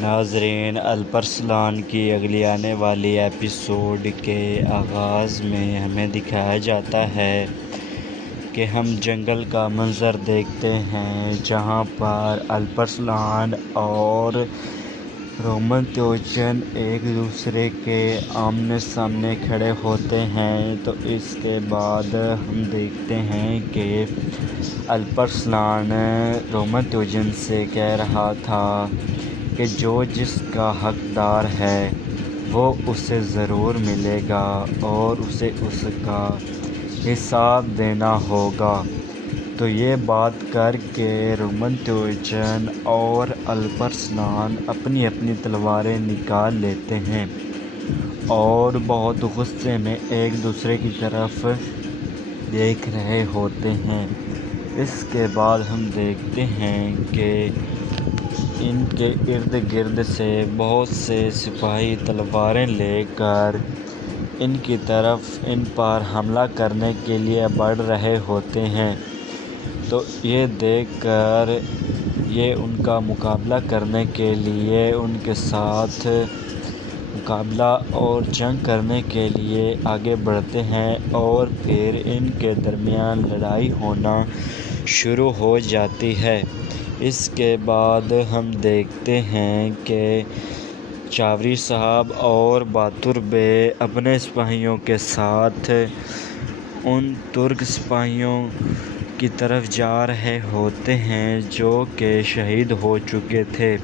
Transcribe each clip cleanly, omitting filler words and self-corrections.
ناظرین، الپرسلان کی اگلی آنے والی ایپیسوڈ کے آغاز میں ہمیں دکھایا جاتا ہے کہ ہم جنگل کا منظر دیکھتے ہیں جہاں پر الپرسلان اور رومنتوجن ایک دوسرے کے آمنے سامنے کھڑے ہوتے ہیں۔ تو اس کے بعد ہم دیکھتے ہیں کہ الپرسلان رومنتوجن سے کہہ رہا تھا کہ جو جس کا حقدار ہے وہ اسے ضرور ملے گا اور اسے اس کا حساب دینا ہوگا۔ تو یہ بات کر کے رومنتوجن اور الپرسلان اپنی اپنی تلواریں نکال لیتے ہیں اور بہت غصے میں ایک دوسرے کی طرف دیکھ رہے ہوتے ہیں۔ اس کے بعد ہم دیکھتے ہیں کہ ان کے ارد گرد سے بہت سے سپاہی تلواریں لے کر ان کی طرف ان پر حملہ کرنے کے لیے بڑھ رہے ہوتے ہیں۔ تو یہ دیکھ کر یہ ان کا مقابلہ کرنے کے لیے ان کے ساتھ مقابلہ اور جنگ کرنے کے لیے آگے بڑھتے ہیں اور پھر ان کے درمیان لڑائی ہونا شروع ہو جاتی ہے۔ اس کے بعد ہم دیکھتے ہیں کہ چاوری صاحب اور بہادر بے اپنے سپاہیوں کے ساتھ ان ترک سپاہیوں کی طرف جا رہے ہوتے ہیں جو کہ شہید ہو چکے تھے۔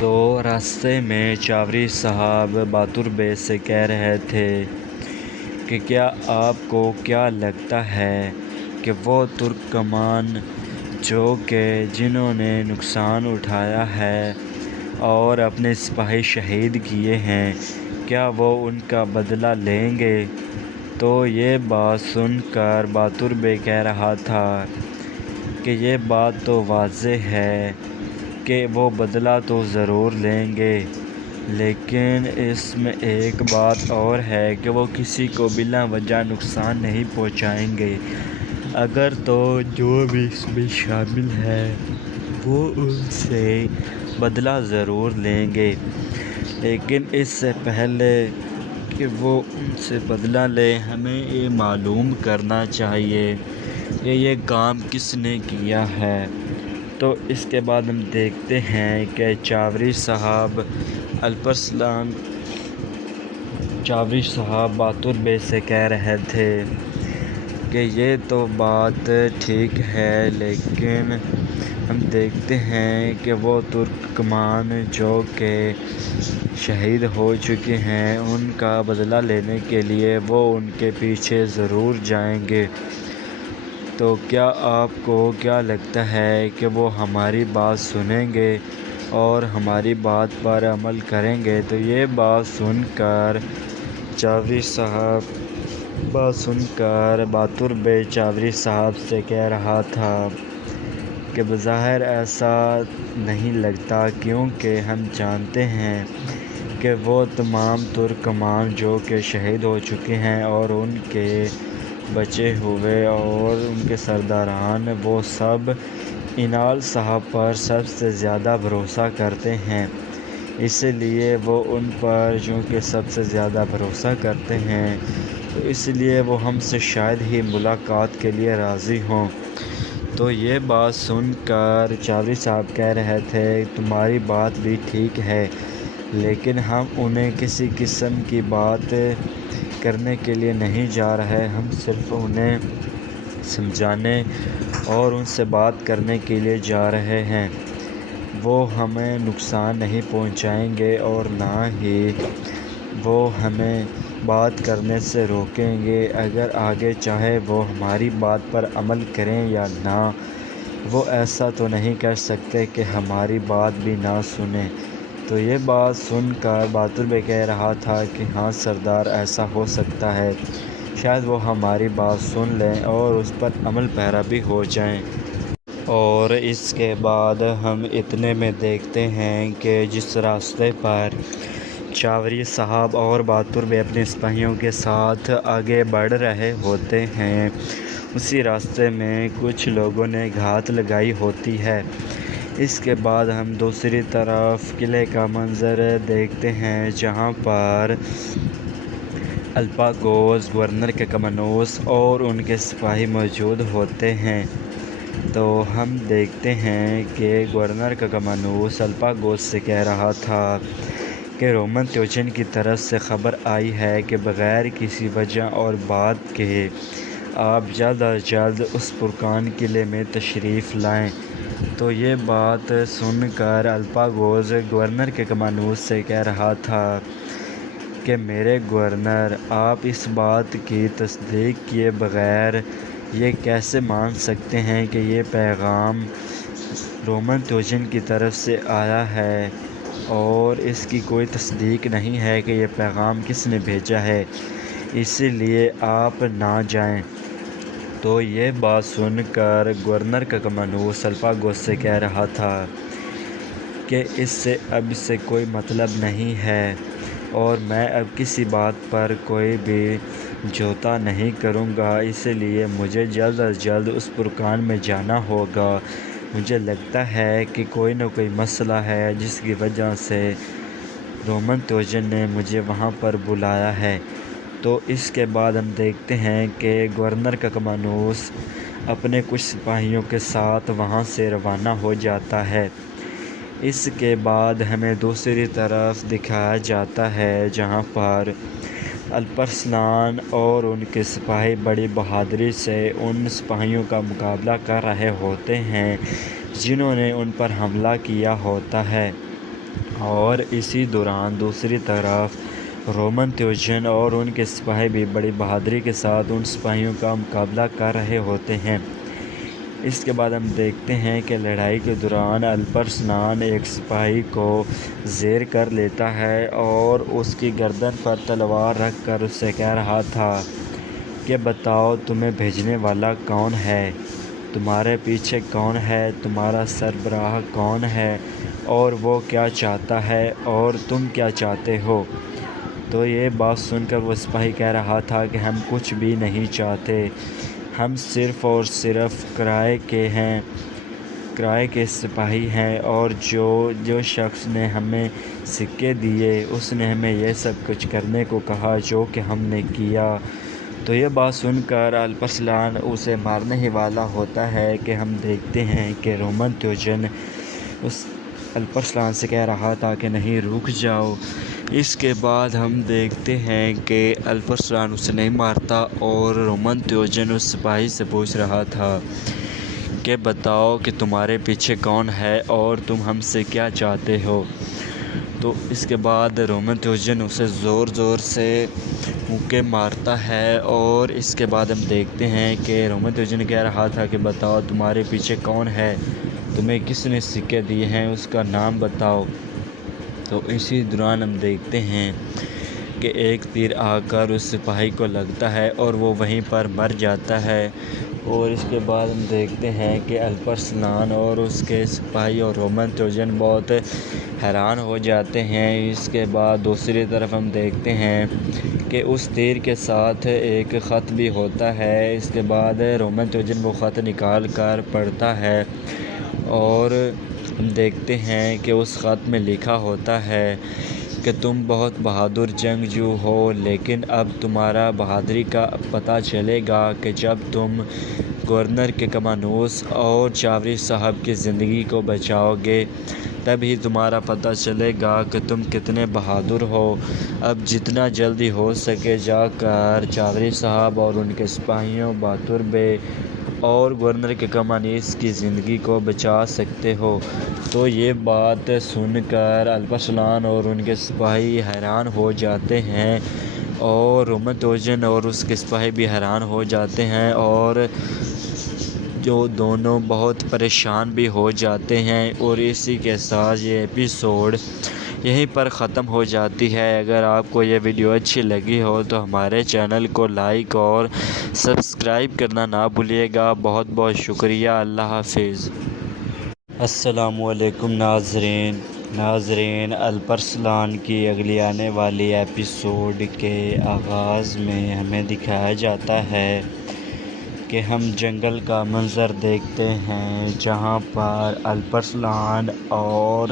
تو راستے میں چاوری صاحب بہادر بے سے کہہ رہے تھے کہ کیا آپ کو کیا لگتا ہے کہ وہ ترک کمان جو کہ جنہوں نے نقصان اٹھایا ہے اور اپنے سپاہی شہید کیے ہیں، کیا وہ ان کا بدلہ لیں گے؟ تو یہ بات سن کر بہادر بے کہہ رہا تھا کہ یہ بات تو واضح ہے کہ وہ بدلہ تو ضرور لیں گے، لیکن اس میں ایک بات اور ہے کہ وہ کسی کو بلا وجہ نقصان نہیں پہنچائیں گے۔ اگر تو جو بھی اس میں شامل ہیں وہ ان سے بدلہ ضرور لیں گے، لیکن اس سے پہلے کہ وہ ان سے بدلہ لیں ہمیں یہ معلوم کرنا چاہیے کہ یہ کام کس نے کیا ہے۔ تو اس کے بعد ہم دیکھتے ہیں کہ چاوری صاحب بہادر بے سے کہہ رہے تھے کہ یہ تو بات ٹھیک ہے، لیکن ہم دیکھتے ہیں کہ وہ ترک کمان جو کہ شہید ہو چکے ہیں ان کا بدلہ لینے کے لیے وہ ان کے پیچھے ضرور جائیں گے۔ تو کیا آپ کو کیا لگتا ہے کہ وہ ہماری بات سنیں گے اور ہماری بات پر عمل کریں گے؟ تو یہ بات سن کر بہادر بے چاوری صاحب سے کہہ رہا تھا کہ بظاہر ایسا نہیں لگتا، کیونکہ ہم جانتے ہیں کہ وہ تمام ترک کمان جو کہ شہید ہو چکے ہیں اور ان کے بچے ہوئے اور ان کے سرداران وہ سب انال صاحب پر سب سے زیادہ بھروسہ کرتے ہیں، اس لیے وہ ان پر چونکہ سب سے زیادہ بھروسہ کرتے ہیں تو اس لیے وہ ہم سے شاید ہی ملاقات کے لیے راضی ہوں۔ تو یہ بات سن کر چاوری صاحب کہہ رہے تھے تمہاری بات بھی ٹھیک ہے، لیکن ہم انہیں کسی قسم کی بات کرنے کے لیے نہیں جا رہے، ہم صرف انہیں سمجھانے اور ان سے بات کرنے کے لیے جا رہے ہیں۔ وہ ہمیں نقصان نہیں پہنچائیں گے اور نہ ہی وہ ہمیں بات کرنے سے روکیں گے، اگر آگے چاہے وہ ہماری بات پر عمل کریں یا نہ، وہ ایسا تو نہیں کر سکتے کہ ہماری بات بھی نہ سنیں۔ تو یہ بات سن کر بہادر بے کہہ رہا تھا کہ ہاں سردار، ایسا ہو سکتا ہے، شاید وہ ہماری بات سن لیں اور اس پر عمل پیرا بھی ہو جائیں۔ اور اس کے بعد ہم اتنے میں دیکھتے ہیں کہ جس راستے پر چاوری صاحب اور بہادر بے اپنے سپاہیوں کے ساتھ آگے بڑھ رہے ہوتے ہیں، اسی راستے میں کچھ لوگوں نے گھات لگائی ہوتی ہے۔ اس کے بعد ہم دوسری طرف قلعے کا منظر دیکھتے ہیں جہاں پر الپاگوس، گورنر ککمانوس اور ان کے سپاہی موجود ہوتے ہیں۔ تو ہم دیکھتے ہیں کہ گورنر ککمانوس الپاگوس سے کہہ رہا تھا کہ رومن تیوجن کی طرف سے خبر آئی ہے کہ بغیر کسی وجہ اور بات کے آپ جلد از جلد اس پرکان قلعے میں تشریف لائیں۔ تو یہ بات سن کر الپاگوس گورنر ککمانوس سے کہہ رہا تھا کہ میرے گورنر، آپ اس بات کی تصدیق کیے بغیر یہ کیسے مان سکتے ہیں کہ یہ پیغام رومن تیوجن کی طرف سے آیا ہے اور اس کی کوئی تصدیق نہیں ہے کہ یہ پیغام کس نے بھیجا ہے، اسی لیے آپ نہ جائیں۔ تو یہ بات سن کر گورنر ککمانوس الپاگوس سے کہہ رہا تھا کہ اس سے اب سے کوئی مطلب نہیں ہے اور میں اب کسی بات پر کوئی بھی جوتا نہیں کروں گا، اسی لیے مجھے جلد از جلد اس پرکان میں جانا ہوگا۔ مجھے لگتا ہے کہ کوئی نہ کوئی مسئلہ ہے جس کی وجہ سے رومن تیوجن نے مجھے وہاں پر بلایا ہے۔ تو اس کے بعد ہم دیکھتے ہیں کہ گورنر ککمانوس اپنے کچھ سپاہیوں کے ساتھ وہاں سے روانہ ہو جاتا ہے۔ اس کے بعد ہمیں دوسری طرف دکھایا جاتا ہے جہاں پر الپرسلان اور ان کے سپاہی بڑی بہادری سے ان سپاہیوں کا مقابلہ کر رہے ہوتے ہیں جنہوں نے ان پر حملہ کیا ہوتا ہے، اور اسی دوران دوسری طرف رومن تیوجن اور ان کے سپاہی بھی بڑی بہادری کے ساتھ ان سپاہیوں کا مقابلہ کر رہے ہوتے ہیں۔ اس کے بعد ہم دیکھتے ہیں کہ لڑائی کے دوران الپرسلان ایک سپاہی کو زیر کر لیتا ہے اور اس کی گردن پر تلوار رکھ کر اس سے کہہ رہا تھا کہ بتاؤ تمہیں بھیجنے والا کون ہے، تمہارے پیچھے کون ہے، تمہارا سربراہ کون ہے اور وہ کیا چاہتا ہے اور تم کیا چاہتے ہو۔ تو یہ بات سن کر وہ سپاہی کہہ رہا تھا کہ ہم کچھ بھی نہیں چاہتے، ہم صرف اور صرف کرائے کے سپاہی ہیں، اور جو شخص نے ہمیں سکے دیے اس نے ہمیں یہ سب کچھ کرنے کو کہا جو کہ ہم نے کیا۔ تو یہ بات سن کر الپرسلان اسے مارنے ہی والا ہوتا ہے کہ ہم دیکھتے ہیں کہ رومن تیوجن اس الپرسلان سے کہہ رہا تھا کہ نہیں، رک جاؤ۔ اس کے بعد ہم دیکھتے ہیں کہ الپرسلان اسے نہیں مارتا اور رومن تیوجن اس سپاہی سے پوچھ رہا تھا کہ بتاؤ کہ تمہارے پیچھے کون ہے اور تم ہم سے کیا چاہتے ہو۔ تو اس کے بعد رومن تیوجن اسے زور سے مکے مارتا ہے، اور اس کے بعد ہم دیکھتے ہیں کہ رومن تیوجن کہہ رہا تھا کہ بتاؤ تمہارے پیچھے کون ہے، تمہیں کس نے سکے دیے ہیں، اس کا نام بتاؤ۔ تو اسی دوران ہم دیکھتے ہیں کہ ایک تیر آ کر اس سپاہی کو لگتا ہے اور وہ وہیں پر مر جاتا ہے، اور اس کے بعد ہم دیکھتے ہیں کہ الپرسلان اور اس کے سپاہی اور رومن تیوجن بہت حیران ہو جاتے ہیں۔ اس کے بعد دوسری طرف ہم دیکھتے ہیں کہ اس تیر کے ساتھ ایک خط بھی ہوتا ہے۔ اس کے بعد رومن تیوجن وہ خط نکال کر پڑھتا ہے اور ہم دیکھتے ہیں کہ اس خط میں لکھا ہوتا ہے کہ تم بہت بہادر جنگجو ہو، لیکن اب تمہارا بہادری کا پتہ چلے گا کہ جب تم گورنر ککمانوس اور چاوری صاحب کی زندگی کو بچاؤ گے، تب ہی تمہارا پتہ چلے گا کہ تم کتنے بہادر ہو۔ اب جتنا جلدی ہو سکے جا کر چاوری صاحب اور ان کے سپاہیوں باتور بے اور گورنر ککمانوس کی زندگی کو بچا سکتے ہو۔ تو یہ بات سن کر الپرسلان اور ان کے سپاہی حیران ہو جاتے ہیں، اور رومن تیوجن اور اس کے سپاہی بھی حیران ہو جاتے ہیں، اور جو دونوں بہت پریشان بھی ہو جاتے ہیں، اور اسی کے ساتھ یہ ایپیسوڈ یہیں پر ختم ہو جاتی ہے۔ اگر آپ کو یہ ویڈیو اچھی لگی ہو تو ہمارے چینل کو لائک اور سبسکرائب کرنا نہ بھولیے گا۔ بہت بہت شکریہ۔ اللہ حافظ۔ السلام علیکم ناظرین، الپرسلان کی اگلی آنے والی ایپیسوڈ کے آغاز میں ہمیں دکھایا جاتا ہے کہ ہم جنگل کا منظر دیکھتے ہیں جہاں پر الپرسلان اور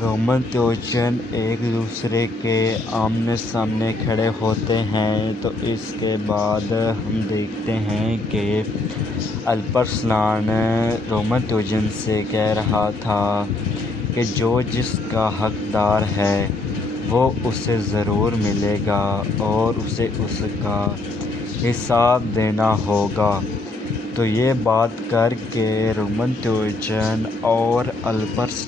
رومن تیوچن ایک دوسرے کے آمنے سامنے کھڑے ہوتے ہیں، تو اس کے بعد ہم دیکھتے ہیں کہ الپرسلان رومن تیوچن سے کہہ رہا تھا کہ جو جس کا حقدار ہے وہ اسے ضرور ملے گا اور اسے اس کا حساب دینا ہوگا۔ تو یہ بات کر کے رومن تیوچن اور